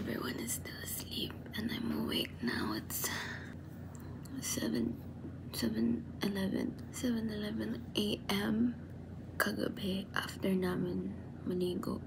Everyone is still asleep and I'm awake now. It's 7:11 a.m. kagabi after namin maligo.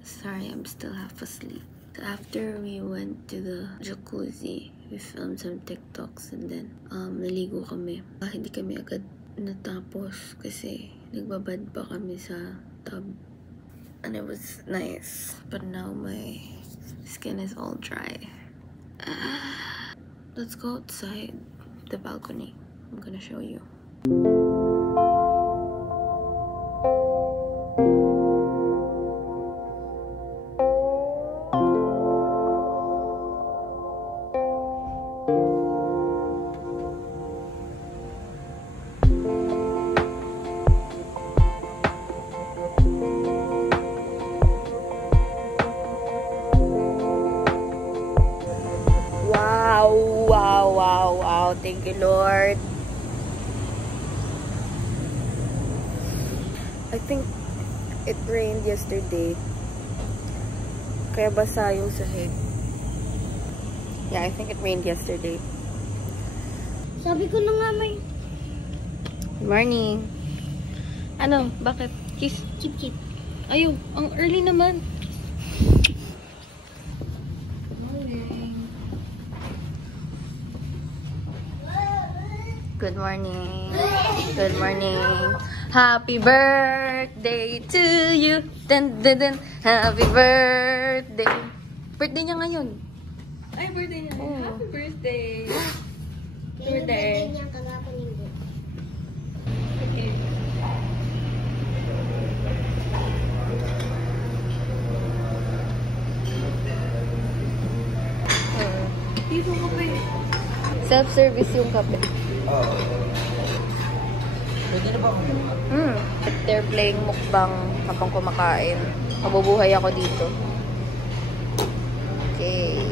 Sorry, I'm still half asleep. After we went to the jacuzzi, we filmed some TikToks and then naligo kami. Hindi kami agad natapos kasi nagbabad pa kami sa tub. And it was nice. But now my skin is all dry. Let's go outside the balcony. I'm gonna show you. Wow. Thank you, Lord. I think it rained yesterday. Kaya basa yung sahig. Yeah, I think it rained yesterday. Sabi ko na nga may... Good morning. Ano? Bakit? Kiss? Chip. Ayaw, ang early naman. Good morning. Good morning. Happy birthday to you. Dun, dun, dun. Happy birthday. Birthday niya ngayon. Ay, birthday niya. Oh. Happy birthday. Birthday niya kagapon linggo. Okay. Dito ko pa eh. Self-service yung kape. Pwede na ba ako? They're playing mukbang habang kumakain. Mabubuhay ako dito. Okay.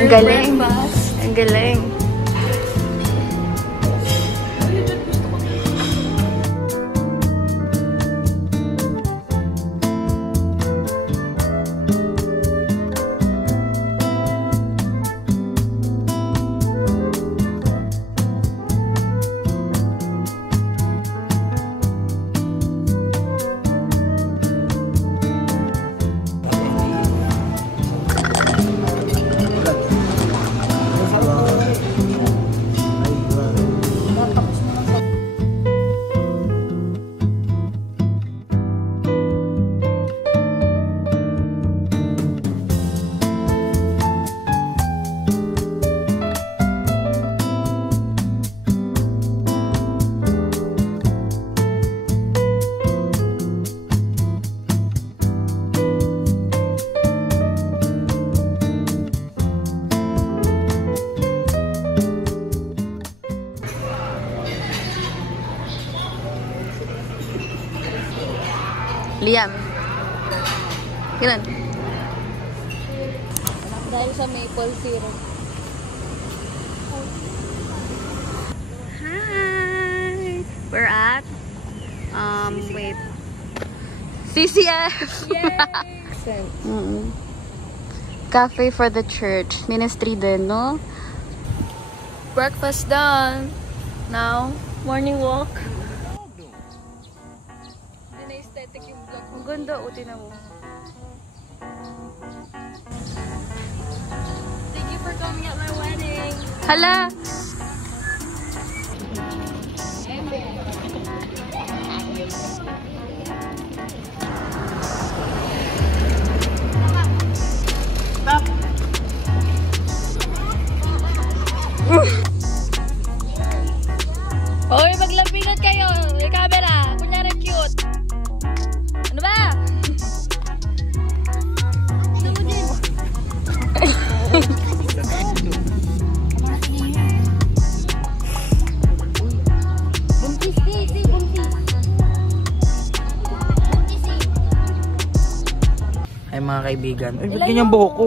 Ang galing. Ang galing. Liam. Ganun. Dahil sa maple syrup. Hi! We're at wait. CCF! Yay! Cafe for the church. Ministry din, no? Breakfast done. Now, morning walk. Aesthetic yung vlog. Ang ganda, uti na mo. Thank you for coming at my wedding. Hala! Stop! Oy, maglaba! mga kaibigan. Ay, ba't ganyan buhok ko?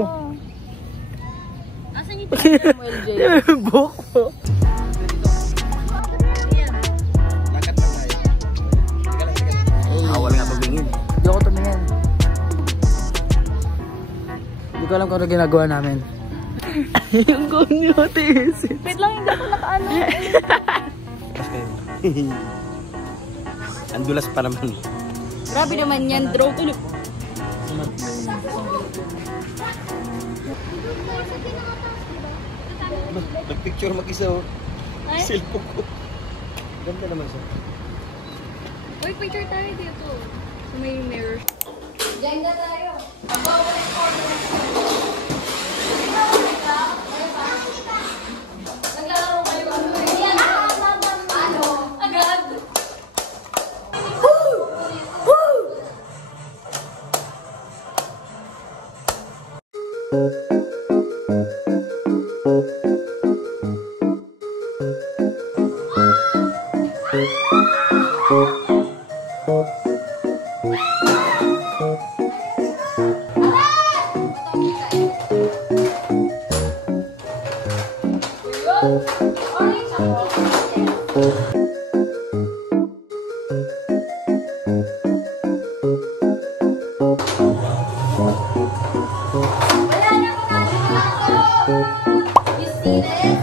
Asan yung teacher mo, LJ? Buhok ko. Lakat lang tayo. Teka lang. Awal nga pabingin. Hindi ako tumingin. Hindi ko alam kung ano ginagawa namin. Yung konyo, tiisin. Wait lang, hindi ako nakaano. Ang dulas pa naman. Grabe naman yan, draw tulip. Nag-picture mag-isa oh. Ay? Cellphone ko. Ganda naman siya. Wait, picture tayo dito. May mirror. Ganda tayo. Naglalaro kayo. Yan. Ano? Agad. You see this?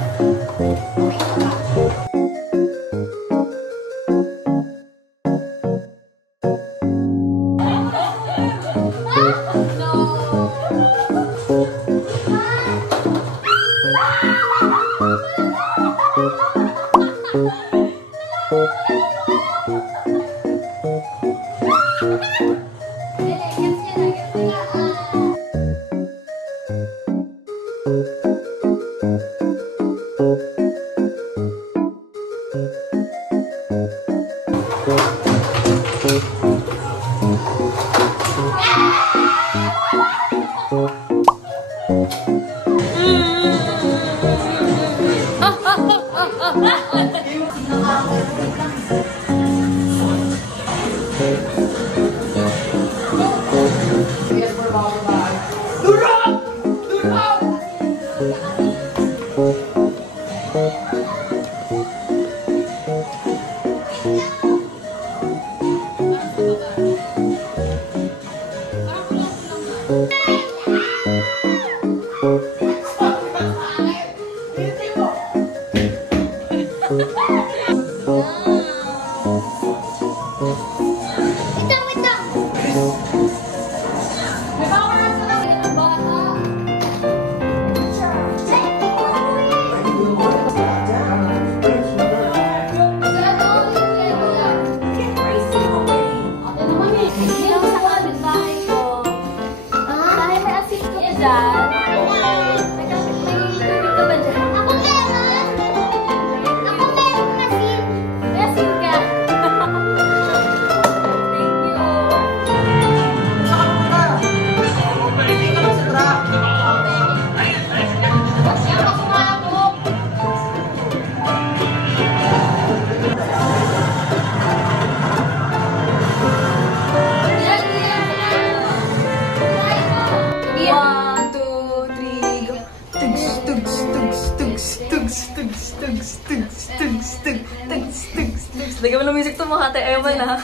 Lagyan mo ng music to mga ate. Ayaw mo na.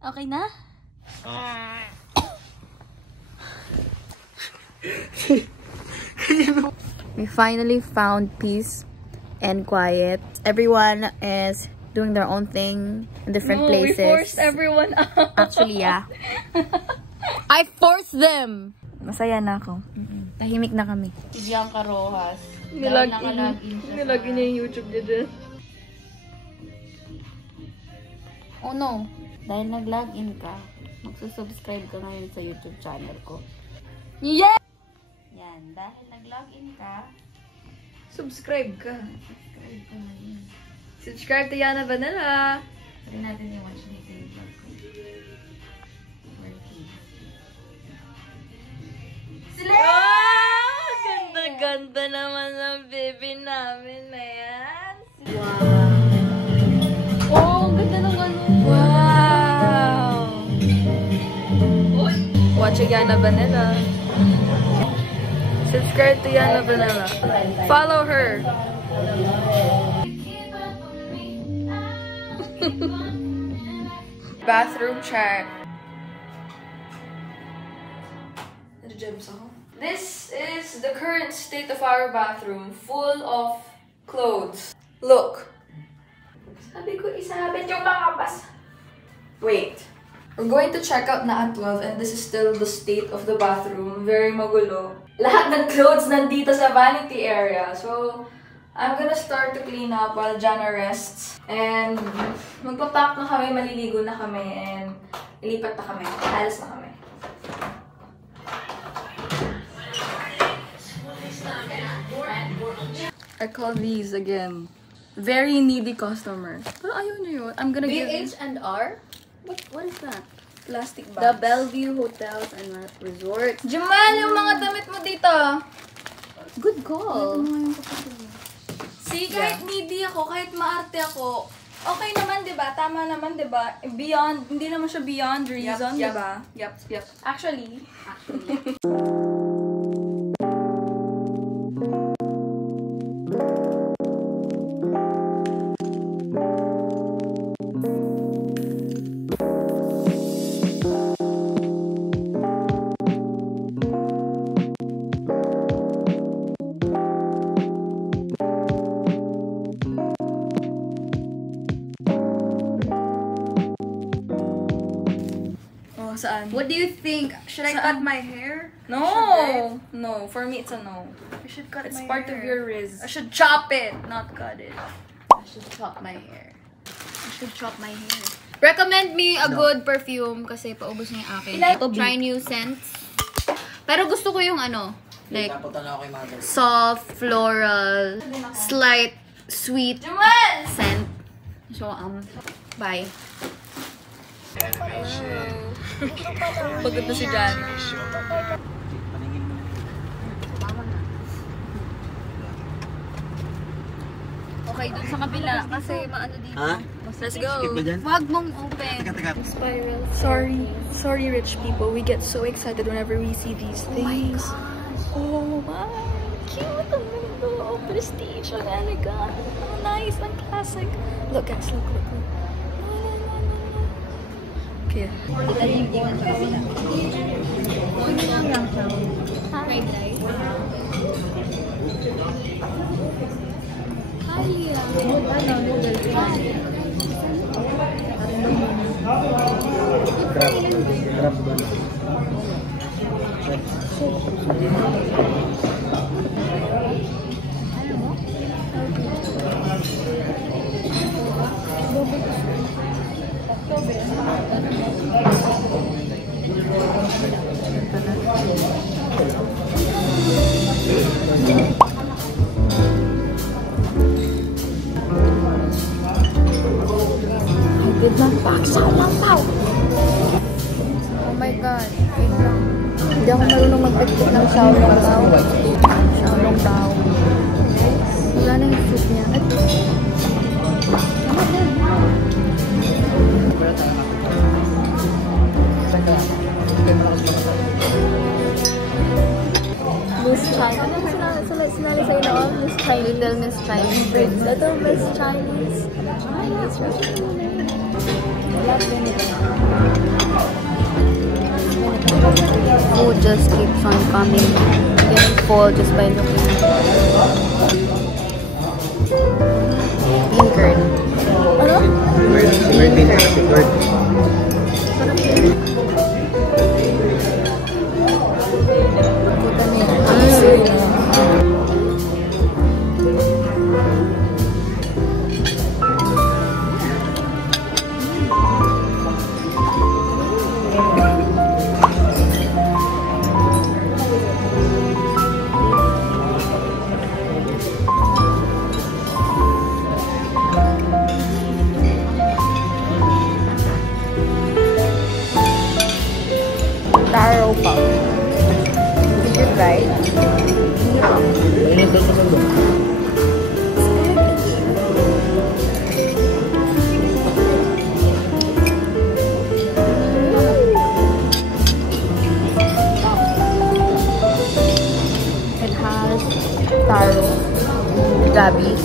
Okay na? We finally found peace and quiet. Everyone is doing their own thing in different places. We forced everyone out. Actually, yeah. I forced them! Masaya na ako. Tahimik na kami. Si Bianca Rojas. Nilagin niya yung YouTube niya dyan. Oh no. Dahil nag-login ka, magsusubscribe ka ngayon sa YouTube channel ko. Yeah! Yan. Dahil nag-login ka, Subscribe ka. subscribe ka ngayon. Subscribe to Yana Vanilla. Try natin yung watch dito yung vlog ko. Working. Sila! ganda naman ng baby namin na yan. Wow! Oh, ang ganda ng ano. Wow! Watch Yana Vanilla. Subscribe to Yana Vanilla. Follow her. Bathroom check. This is the current state of our bathroom, full of clothes. Look. Sabi ko isabit yung mga bas. Wait. We're going to check out na at 12 and this is still the state of the bathroom. Very magulo. Lahat ng clothes nandito sa vanity area. So, I'm gonna start to clean up while Jana rests. And magpapack na kami, maliligo na kami, and ilipat na kami. Alas na kami. I call these again. Very needy customers. Pero ayaw nyo yun. I'm gonna give BH&R? What is that? plastic bags. The Bellevue Hotels and Resorts. Jamal, yung mga damit mo dito. Good call. See, kahit needy ako, kahit maarte ako, okay naman, di ba? Tama naman, di ba? Beyond, hindi naman siya beyond reason, di ba? Yep. Actually. Saan? What do you think? Should I cut my hair? No! No, for me it's a no. I should cut It's my part hair. of your riz. I should chop it, not cut it. I should chop my hair. Recommend me a good perfume kasi paubos na yung akin. Try new scents. Pero gusto ko yung ano, like soft, floral, slight, sweet Jamal! scent. So, bye. Pagod na si Jan. Okay, dun sa kabila kasi maano dito. Ha? Let's go. Wag mong open. Spiral. Sorry rich people. We get so excited whenever we see these things. Oh my cute. Ang ganda. Oh, prestige. Ang elegant. Ang nice. Ang classic. Look guys, look. Okay. Fried rice. Oh my God. Wait lang. Hindi ako marunong mag-pagpit ng xiaolongbao. Xiaolongbao. Wala na yung soup niya. Miss China. Ano sinali sa'yo na all? Miss Chinese. Little Miss Chinese. Little Miss Chinese. Chinese restaurant. Food just keeps on coming. Getting full just by looking at it. Green curd. Ano? It has taro, gabi,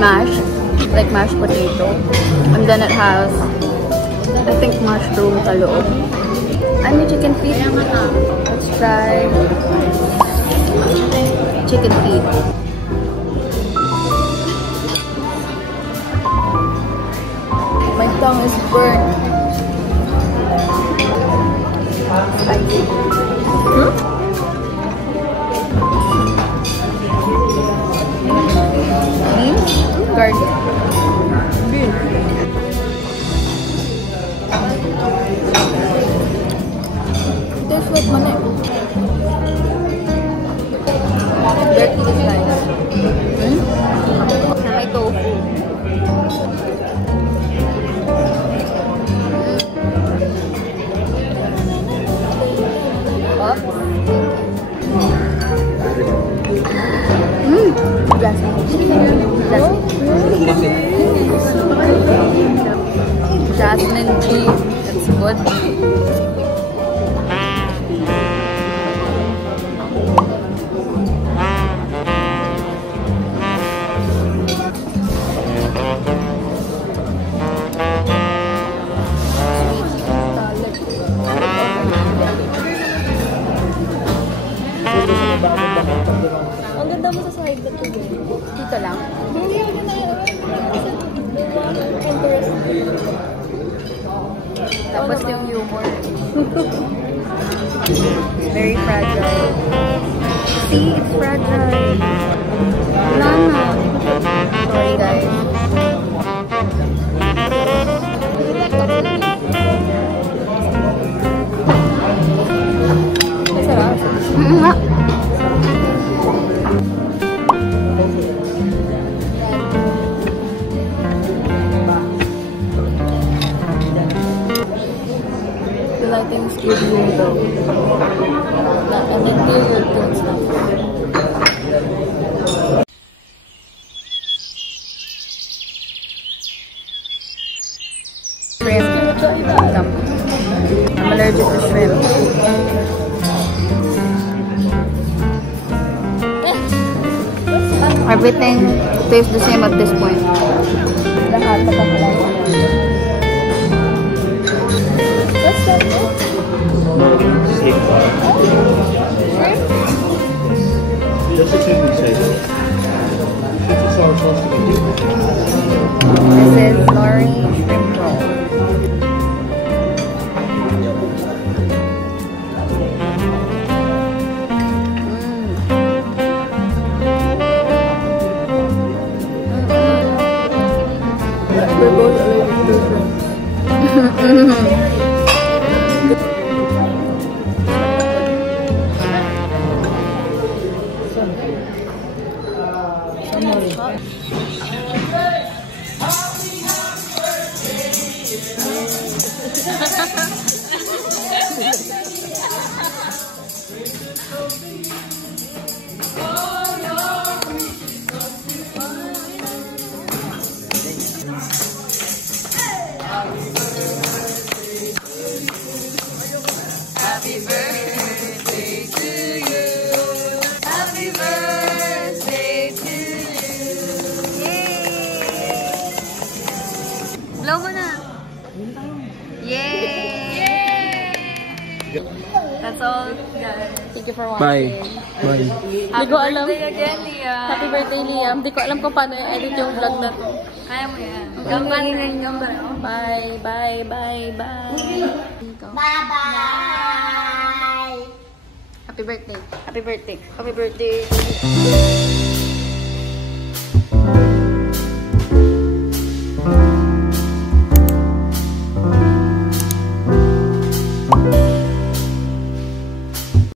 mashed, like mashed potato, and then it has, I think, mushroom sa loob. And may chicken feet. Let's try chicken feet. My tongue is burnt. Spicy. Garlic. Tastes like mani. Dirty is nice. Na may tofu. Jasmine tea. That's good. Ang ganda mo sa side na ito. Dito lang. Tapos yung humor. Very fragile. See, it's fragile. Wala na. Sorry guys. Masarap. The lighting's good here though. And interior feels nice. Shrimp. I'm allergic to shrimp. Everything tastes the same at this point. Lahat nagkakalala. What's that? Just a chicken steak. It's a sour sauce to make it. This is Nori shrimp roll. We're both allergic to shrimp. Happy birthday to you. Happy birthday to you. Yay! Blow mo na. Yay! That's all, guys. Thank you for watching. Bye. Bye. Hindi ko alam. Happy birthday again, Liam. Happy birthday, Liam. Hindi ko alam kung paano i-edit yung vlog na to. Kaya mo yan. Gambar. Bye, bye, bye, bye. Bye-bye! Happy birthday. Happy birthday. Happy birthday.